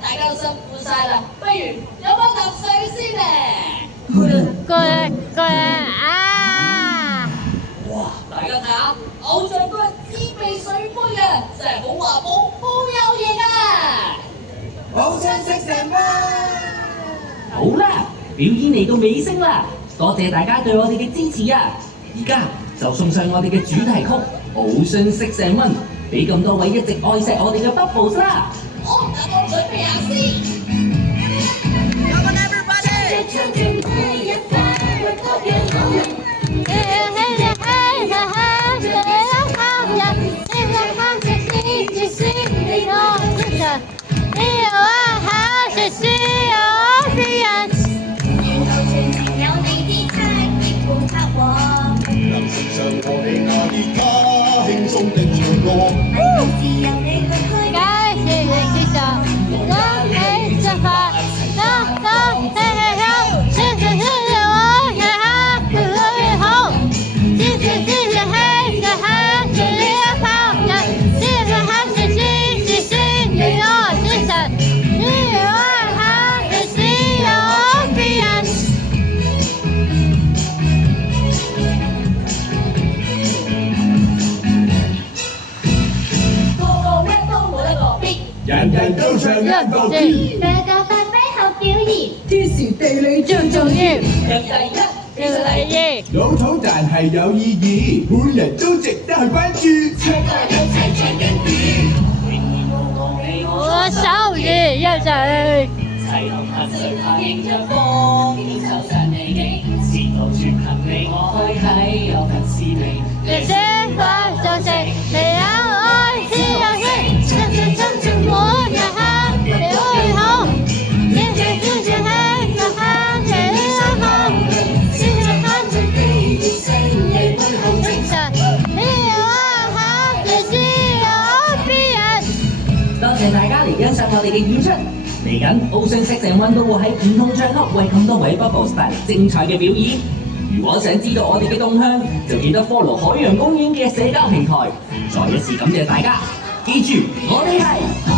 大家都辛苦晒啦，不如飲翻啖水先咧。過嚟啊！哇！大家睇下，偶像嗰個自備水杯嘅，真係好環保，好有型啊！好想食成蚊。好啦，表演嚟到尾聲啦，多謝大家對我哋嘅支持啊！而家就送上我哋嘅主題曲《Ocean 6 and 1》，俾咁多位一直愛錫我哋嘅 Bubbles 啦！好，等我準備下先。Come on everybody！人人都唱一個 key， 大家發揮好表現，天時地利最重要。人第一，要禮儀，老土但係有意義，每人都值得去關注。唱歌一齊唱經典，我手語一齊。齊同合唱下迎着風，走上你嘅前途全憑你我開啟，有份使命。人生快就食，你有愛先有息，真正真正每日喊你會好，天天天天輕就喊你會好，天天喊住記住勝利背後精神，你有愛喊你只有別人。多謝大家嚟欣賞我哋嘅演出。嚟緊 Ocean 6 and 1都會喺唔同場合為咁多位 Bubbles 帶嚟精彩嘅表演。如果想知道我哋嘅動向，就記得 follow 海洋公園嘅社交平台。再一次感謝大家，記住我哋係。